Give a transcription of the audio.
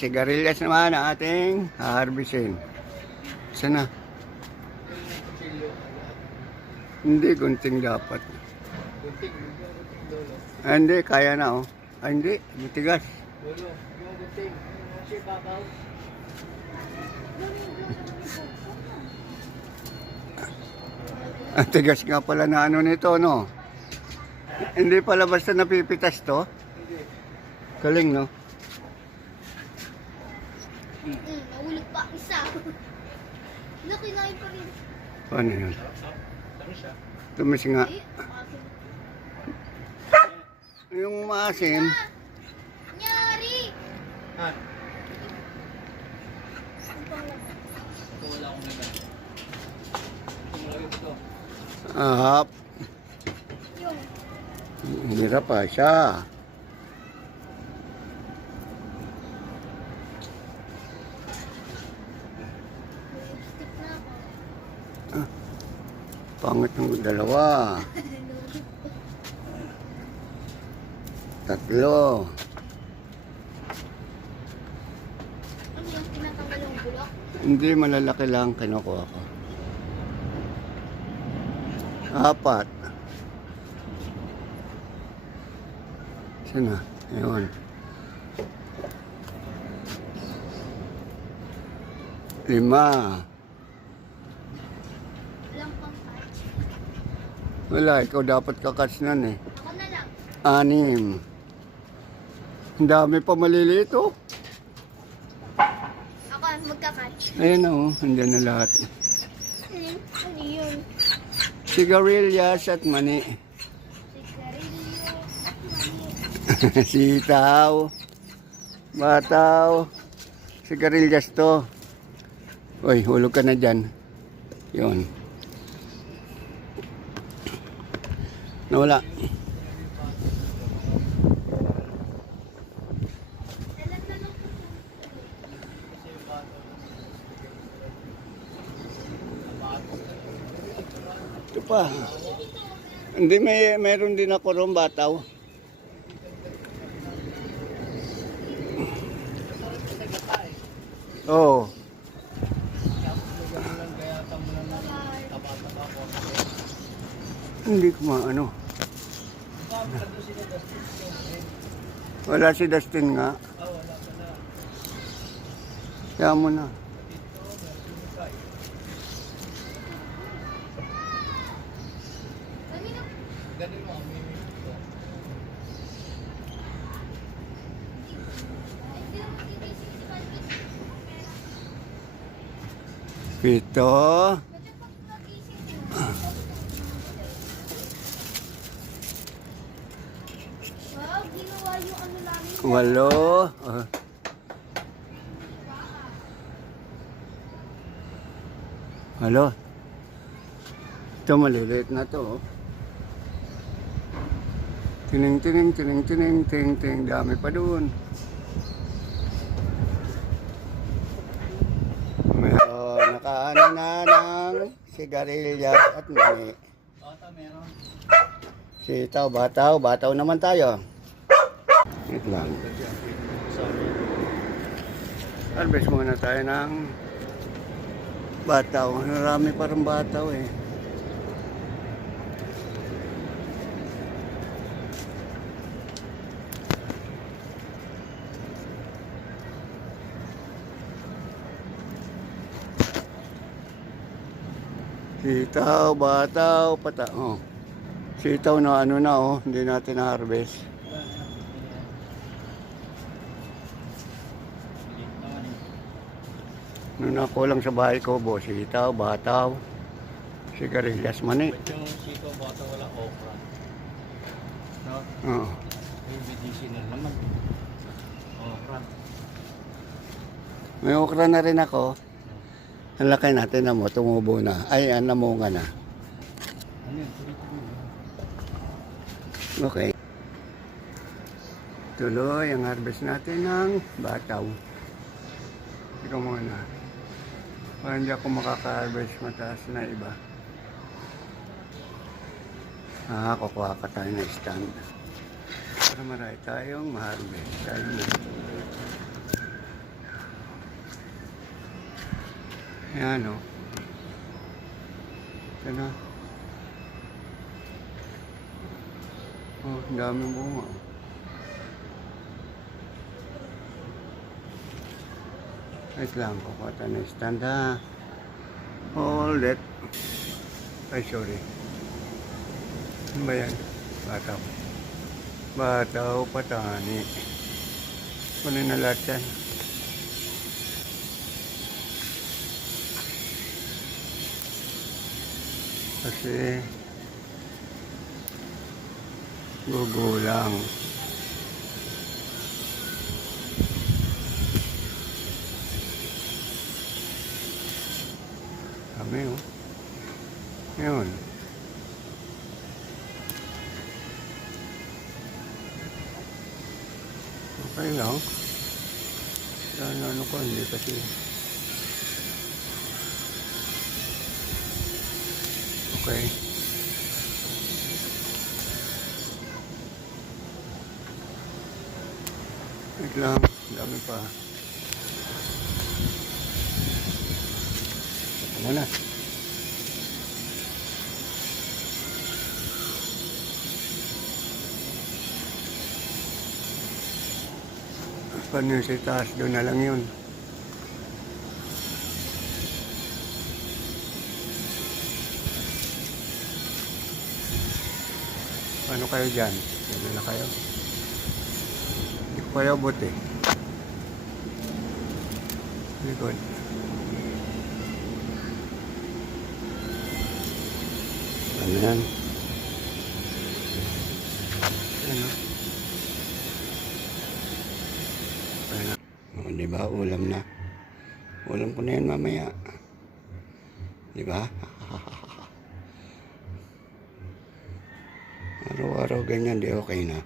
sigarilyas naman ang ating harvestin. Sana? Hindi, gunting dapat. Gunting, lolo. Ah, hindi, kaya na oh. Ah, hindi, matigas. Lolo, yung gunting, si babaw. Ang tigas nga pala na ano nito, no? Hindi pala basta napipitas to. Hindi. Galing, no? Nahulog pa isa. Nakinain pa rin. Paano yun? Ano siya? Tumis nga. Eh, akin. Yung maasim, Nyari! Ha? Ang pangalan. Ito wala akong nagan. Ito malaki ito. ahap. Yung Hirap pa siya. lipstick na ako. Pangit ng dalawa. Tatlo. Ano yung tinatanggal yung bulok? Hindi, malalaki lang kinukuha ko. Apat. Sana? Ayun. Lima. Walang pang touch. Wala, ikaw dapat kakats nun eh. Ako na lang. Anim. Ang dami pa maliliit oh. Ako ang magka-catch. Ayan na oh, andyan na lahat. Ano yun? Sigarilyas at mani. Sigarilyo at mani. Sitaw. Bataw. Sigarilyas to. Uy, hulog ka na dyan. Yun. Nawala. Ito pa. Hindi, meron din ako ron bataw. Oo. Hindi ko maano. Wala si Dustin nga. Kaya mo na. Ganun mo, may ito. Pito. Wow, ginawa yung ano namin. Walo. Halo. Ito maliliit na to. Oh. Tining, tining, tining, tining, tining, tining. Dami pa doon. Nakaano na ng sigarilyas at mani. Bata, meron. Sitaw, bataw. Bataw naman tayo. Wait lang. Harvest muna tayo ng bataw. Marami pa rin bataw eh. Sitaw, bataw, pata. Oh. Sitaw na ano na oh, hindi natin na-harvest. Ano na kulang sa bahay ko, bo, sitaw, bataw, sigarilyas, mani. Ba't yung sito, bata, wala okra? No? Oo. Yung BDC na naman. Okra. May okra na rin ako. Ang laki natin na mo, tumubo na. Ay, namunga na. Ano yun? Okay. Tuloy ang harvest natin ng bataw. Ikaw muna. Para hindi ako makaka-harvest mataas na iba. Kukuha ka tayo ng stand. Para marami tayong ma-harvest. Tayo na. Ayan o. Ito na. Oh, ang daming bunga. Wait lang, kukuha tayo ng stand ha. Hold it. Ay, sorry. Ano ba yan? Bataw. Bataw, patani. Kunin na lahat yan. Kasi gugulang. Kami oh. Yun. Okay lang. Sana ano ko, hindi kasi. Okay. Wait lang, dami pa. Ano na? Paano yung sa taas? Doon na lang yun. Paano kayo dyan? Doon na kayo. Hindi ko kayo abot eh. Likod. Ano yan? Ano? Ano? O, diba? Ulam na. Ulam ko na yan mamaya. Diba? Araw-araw ganyan, di okay na.